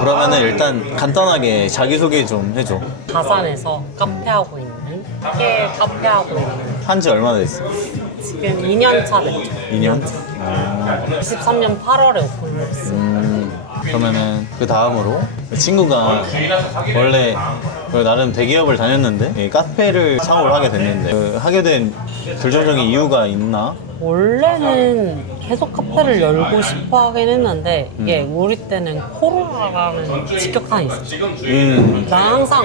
그러면은 일단 간단하게 자기소개 좀 해줘. 다산에서 카페하고 있는 깨 카페하고 있는 한지 얼마나 됐어? 지금 2년 차 됐죠. 2년? 23년 8월에 오픈을 했어요. 그러면은 그 다음으로 친구가 원래 나름 대기업을 다녔는데 이 카페를 창업을 하게 됐는데 하게 된 결정적인 이유가 있나? 원래는 계속 카페를 열고 싶어 하긴 했는데 이게 우리 때는 코로나라는 직격탄이 있었죠. 나 항상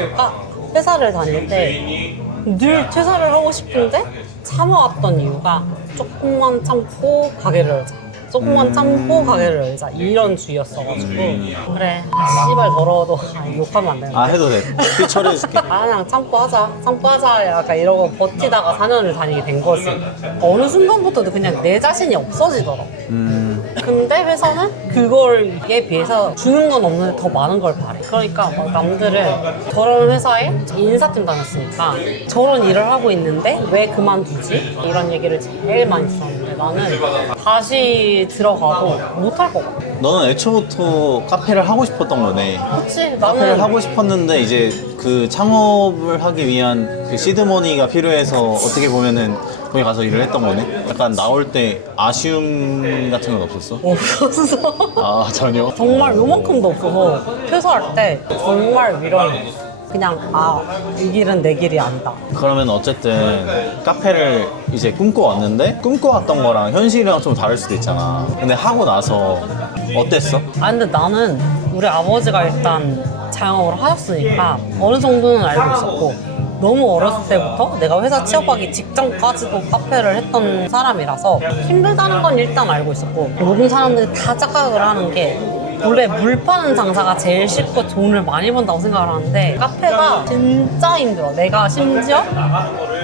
회사를 다닐 때 늘 퇴사를 하고 싶은데 참아왔던 이유가 조금만 참고 가게를 열자. 조금만 참고 가게를 열자. 이런 주의였어가지고 그래 씨발 더러워도 욕하면 안 되는데 해도 돼. 피 처리해줄게. 그냥 참고 하자 약간 이러고 버티다가 4년을 다니게 된 거지. 어느 순간부터도 그냥 내 자신이 없어지더라고. 근데 회사는 그걸에 비해서 주는 건 없는데 더 많은 걸 바래. 그러니까 막 남들은 저런 회사에 인사팀 다녔으니까 저런 일을 하고 있는데 왜 그만두지? 이런 얘기를 제일 많이 들었는데 나는 다시 들어가도 못할 것 같아. 너는 애초부터 카페를 하고 싶었던 거네. 그치? 카페를 나는 하고 싶었는데 이제 그 창업을 하기 위한 그 시드머니가 필요해서 어떻게 보면은 거기 가서 일을 했던 거네. 약간 나올 때 아쉬움 같은 건 없었어? 없었어. 전혀? 정말 요만큼도 없어서 퇴사할 때 정말 미련했어. 그냥 이 길은 내 길이 아니다. 그러면 어쨌든 카페를 이제 꿈꿔왔는데 꿈꿔왔던 거랑 현실이랑 좀 다를 수도 있잖아. 근데 하고 나서 어땠어? 근데 나는 우리 아버지가 일단 자영업을 하셨으니까 어느 정도는 알고 있었고 너무 어렸을 때부터 내가 회사 취업하기 직전까지도 카페를 했던 사람이라서 힘들다는 건 일단 알고 있었고 모든 사람들이 다 착각을 하는 게 원래 물 파는 장사가 제일 쉽고 돈을 많이 번다고 생각을 하는데 카페가 진짜 힘들어. 내가 심지어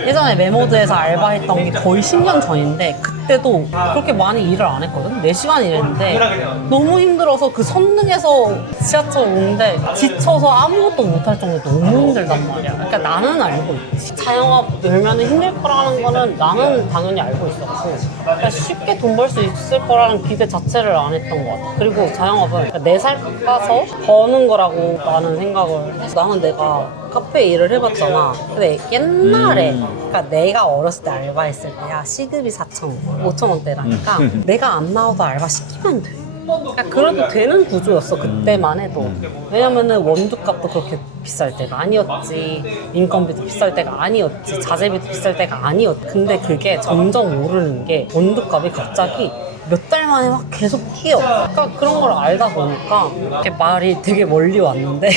예전에 메모드에서 알바했던 게 거의 10년 전인데 그때도 그렇게 많이 일을 안 했거든? 4시간 일했는데 너무 힘들어서 그 선릉에서 지하철 오는데 지쳐서 아무것도 못할 정도로 너무 힘들단 말이야. 그러니까 나는 알고 있지. 자영업 열면 힘들 거라는 거는 나는 당연히 알고 있었고 그러니까 쉽게 돈 벌 수 있을 거라는 기대 자체를 안 했던 것 같아. 그리고 자영업은 내 살 가서 버는 거라고 나는 생각을 해서 나는 내가 카페 일을 해봤잖아. 근데 옛날에 그러니까 내가 어렸을 때 알바했을 때야 시급이 4,000원, 5,000원대라니까 내가 안 나와도 알바 시키면 돼. 그러니까 그래도 되는 구조였어 그때만 해도. 왜냐면은 원두값도 그렇게 비쌀 때가 아니었지, 인건비도 비쌀 때가 아니었지, 자재비도 비쌀 때가 아니었지. 근데 그게 점점 오르는 게 원두값이 갑자기 몇 달 만에 막 계속 뛰어. 그러니까 그런 걸 알다 보니까 이렇게 말이 되게 멀리 왔는데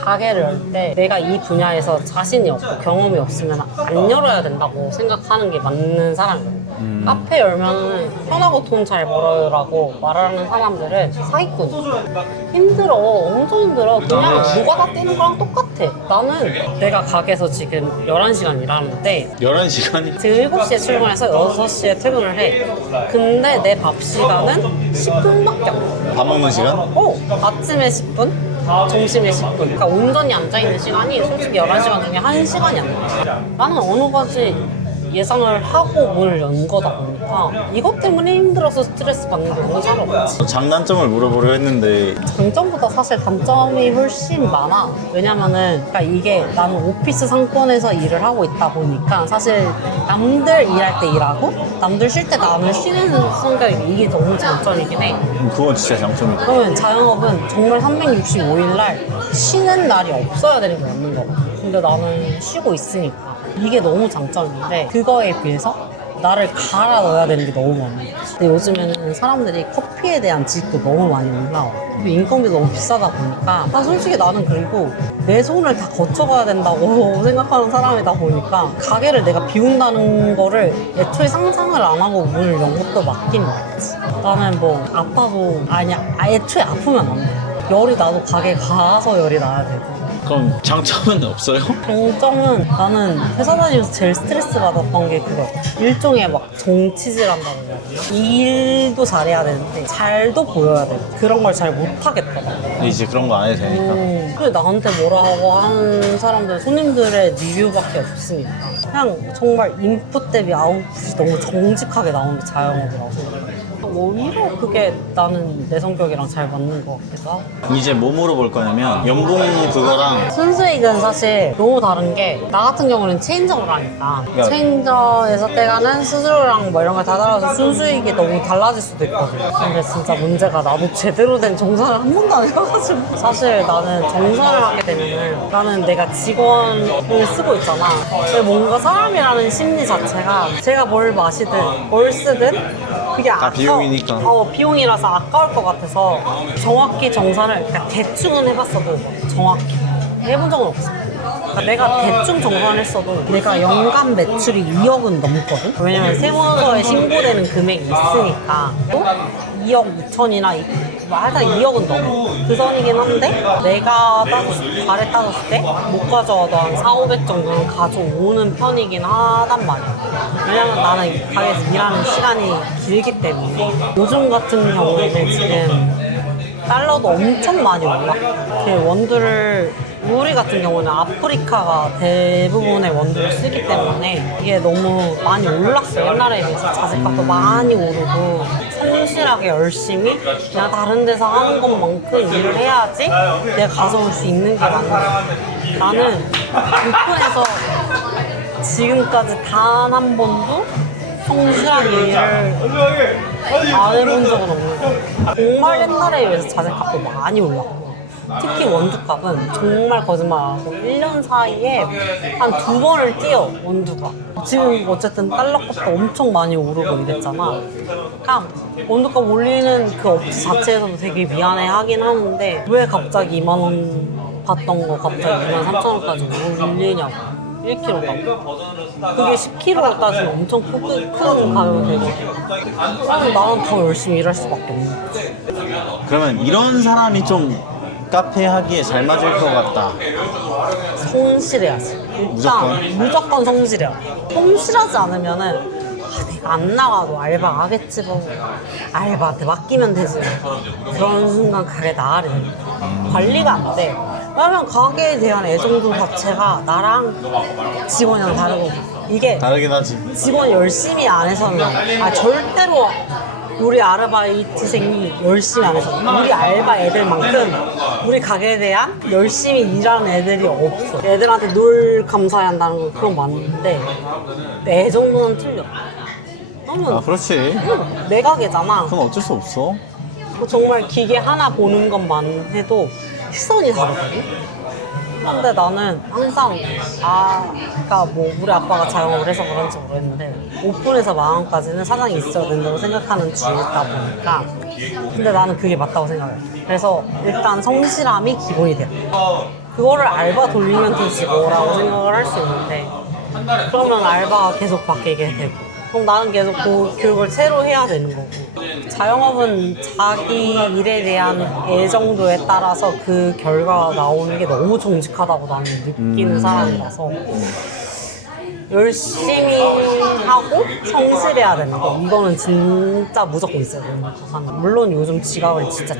가게를 열 때 내가 이 분야에서 자신이 없고 경험이 없으면 안 열어야 된다고 생각하는 게 맞는 사람이에요. 카페 열면은 편하고 돈 잘 벌어요라고 말하는 사람들은 사기꾼. 힘들어. 엄청 힘들어. 그냥 뭐가 다 뛰는 거랑 똑같아. 나는 내가 가게에서 지금 11시간 일하는데 11시간이? 지금 7시에 출근해서 6시에 퇴근을 해. 근데 내 밥 시간은 10분밖에 안 돼. 밥 먹는 시간? 아침에 10분, 점심에 10분. 그러니까 온전히 앉아있는 시간이 솔직히 11시간 중에 1시간이 안 돼. 나는 어느 가지 예상을 하고 문을 연 거다 보니까 이것 때문에 힘들어서 스트레스 받는 경우가 잘 없지. 장단점을 물어보려 했는데 장점보다 사실 단점이 훨씬 많아. 왜냐면은 그러니까 이게 나는 오피스 상권에서 일을 하고 있다 보니까 사실 남들 일할 때 일하고 남들 쉴 때 남을 쉬는 성격이 이게 너무 장점이긴 해. 그건 진짜 장점이다. 그러면 자영업은 정말 365일 날 쉬는 날이 없어야 되는 게 맞는 거거든. 근데 나는 쉬고 있으니까 이게 너무 장점인데 그거에 비해서 나를 갈아 넣어야 되는 게 너무 많아. 근데 요즘에는 사람들이 커피에 대한 지식도 너무 많이 올라와. 인건비도 너무 비싸다 보니까 솔직히 나는 그리고 내 손을 다 거쳐가야 된다고 생각하는 사람이다 보니까 가게를 내가 비운다는 거를 애초에 상상을 안 하고 문을 연 것도 맞긴 맞지. 나는 뭐 아파도 애초에 아프면 안 돼. 열이 나도 가게 가서 열이 나야 되고. 그럼 장점은 없어요? 장점은 나는 회사 다니면서 제일 스트레스 받았던 게 그거. 일종의 막 정치질한다고 해야 되나? 일도 잘해야 되는데 잘도 보여야 돼. 그런 걸 잘 못하겠더라고. 이제 그런 거 안 해도 되니까. 그래 나한테 뭐라 하고 하는 사람들 손님들의 리뷰밖에 없으니까 그냥 정말 인풋 대비 아웃풋이 너무 정직하게 나오는 게 자영업이라서 오히려 그게 나는 내 성격이랑 잘 맞는 것 같기도 하고. 이제 뭐 물어볼 거냐면 연봉 그거랑 순수익은 사실 너무 다른 게 나 같은 경우는 체인저를 하니까 그러니까 체인저에서 떼가는 수수료랑 뭐 이런 걸 다 달아서 순수익이 너무 달라질 수도 있거든. 근데 진짜 문제가 나도 제대로 된 정산을 한 번도 안 해가지고 사실 나는 정산을 하게 되면은 나는 내가 직원을 쓰고 있잖아. 근데 뭔가 사람이라는 심리 자체가 제가 뭘 마시든 뭘 쓰든 그게 비용이니까. 비용이라서 아까울 것 같아서 정확히 정산을 그러니까 대충은 해봤어도 정확히 해본 적은 없어. 그러니까 내가 대충 정산했어도 내가 연간 매출이 2억은 넘거든? 왜냐면 세무서에 신고되는 금액이 있으니까 또 2억 2천이나 하여튼 2억은 넘어. 그 선이긴 한데 내가 달에 따졌을 때 못 가져와도 한 4, 500 정도는 가져오는 편이긴 하단 말이야. 왜냐면 나는 이 가게에서 일하는 시간이 길기 때문에 요즘 같은 경우에는 지금 달러도 엄청 많이 올라. 그 원두를 우리 같은 경우는 아프리카가 대부분의 원두를 쓰기 때문에 이게 너무 많이 올랐어요. 옛날에 비해서 자재값도 많이 오르고 성실하게 열심히 그냥 다른 데서 하는 것만큼 일을 해야지 내가 가져올 수 있는 게 많은 거야. 나는 오픈해서 지금까지 단 한 번도 성실하게 일을 안 해본 적은 없는 거야. 정말 옛날에 비해서 자재값도 많이 올랐고 특히 원두값은 정말 거짓말 안 하고 1년 사이에 한 2번을 뛰어 원두가. 지금 어쨌든 달러값도 엄청 많이 오르고 이랬잖아. 그냥 원두값 올리는 그 업체 자체에서도 되게 미안해 하긴 하는데 왜 갑자기 2만 원 받던 거 갑자기 2만 3천 원까지 올리냐고. 1kg가 그게 10kg 따지면 엄청 큰 가격이 되거든. 그럼 나는 더 열심히 일할 수밖에 없는 거지. 그러면 이런 사람이 좀 카페 하기에 잘 맞을 것 같다. 성실해야지. 일단 무조건 성실해야 돼. 성실하지 않으면은 내가 안 나가도 알바 하겠지 뭐. 알바한테 맡기면 되지. 그런 순간 가게 나가래. 관리가 안 돼. 왜냐면 가게에 대한 애정도 자체가 나랑 직원이랑 다르고 이게 다르긴 하지. 직원이 열심히 안 해서는 절대로 우리 아르바이트생이 열심히 안 해서 우리 알바 애들만큼 우리 가게에 대한 열심히 일하는 애들이 없어. 애들한테 늘 감사해야 한다는 건 그건 맞는데 내 정도는 틀려. 아 그렇지. 내 가게잖아. 그럼 어쩔 수 없어. 정말 기계 하나 보는 것만 해도 시선이 다르거든. 근데 나는 항상 그러니까 뭐 우리 아빠가 자영업을 해서 그런지 모르겠는데 오픈해서 마감까지는 사장이 있어야 된다고 생각하는 주의다 보니까 근데 나는 그게 맞다고 생각해. 그래서 일단 성실함이 기본이 돼. 그거를 알바 돌리면 되지 뭐라고 생각을 할 수 있는데 그러면 알바가 계속 바뀌게 되고 그럼 나는 계속 그 교육을 새로 해야 되는 거고. 자영업은 자기 일에 대한 애정도에 따라서 그 결과가 나오는 게 너무 정직하다고 나는 느끼는 사람이라서 열심히 하고 성실해야 되는 거 이거는 진짜 무조건 있어야 되는 거. 물론 요즘 지각을 진짜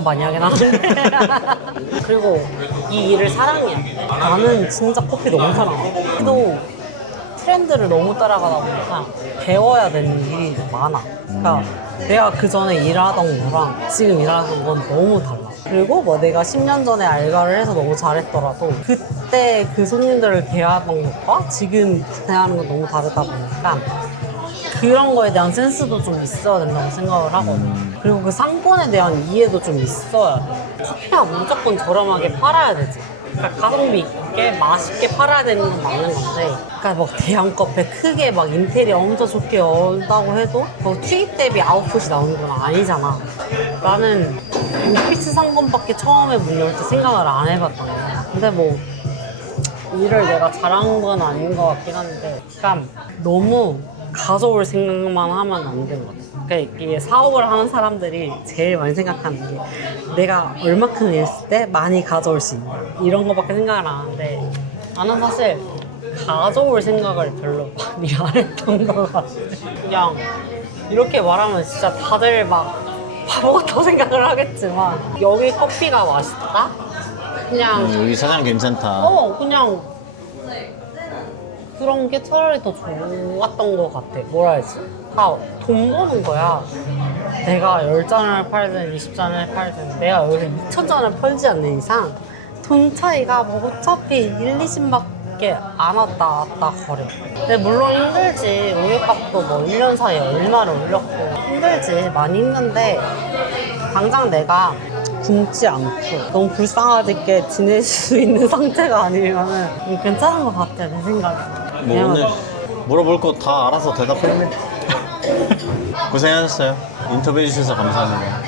많이 하긴 하는데 그리고 이 일을 사랑해야 돼. 나는 진짜 커피 너무 사랑해. 또 트렌드를 너무 따라가다 보니까 배워야 되는 일이 많아. 그러니까 내가 그 전에 일하던 거랑 지금 일하는 건 너무 달라. 그리고 뭐 내가 10년 전에 알바를 해서 너무 잘했더라도 그때 그 손님들을 대하던 것과 지금 대하는 건 너무 다르다 보니까 그런 거에 대한 센스도 좀 있어야 된다고 생각을 하거든. 그리고 그 상권에 대한 이해도 좀 있어야 돼. 커피가 무조건 저렴하게 팔아야 되지. 그러니까 가성비 있게 맛있게 팔아야 되는 건 맞는 건데 그러니까 막 대형 카페 크게 막 인테리어 엄청 좋게 열다고 해도 뭐 투입 대비 아웃풋이 나오는 건 아니잖아. 나는 오피스 상권밖에 처음에 문 열 때 생각을 안 해봤던 거야. 근데 뭐 일을 내가 잘한 건 아닌 것 같긴 한데 그러니까 너무 가져올 생각만 하면 안 되는 것 같아. 그러니까 이게 사업을 하는 사람들이 제일 많이 생각하는 게 내가 얼마큼 일했을 때 많이 가져올 수 있나 이런 거밖에 생각을 안 하는데 나는 사실 가져올 생각을 별로 많이 안 했던 것 같아. 그냥 이렇게 말하면 진짜 다들 막 바보 같다고 생각을 하겠지만 여기 커피가 맛있다? 그냥 여기 사장 괜찮다. 그냥 그런 게 차라리 더 좋았던 것 같아. 뭐라 해야지? 다 돈 버는 거야. 내가 10잔을 팔든 20잔을 팔든 내가 여기서 2,000잔을 팔지 않는 이상 돈 차이가 뭐 어차피 1, 20밖에 안 왔다 갔다 거려. 근데 물론 힘들지. 우유값도 뭐 1년 사이에 얼마를 올렸고 힘들지. 많이 힘든데 당장 내가 굶지 않고 너무 불쌍하게 지낼 수 있는 상태가 아니면은 괜찮은 것 같아, 내 생각에. 뭐 오늘 물어볼 거 다 알아서 대답했네. 고생하셨어요. 인터뷰해 주셔서 감사합니다.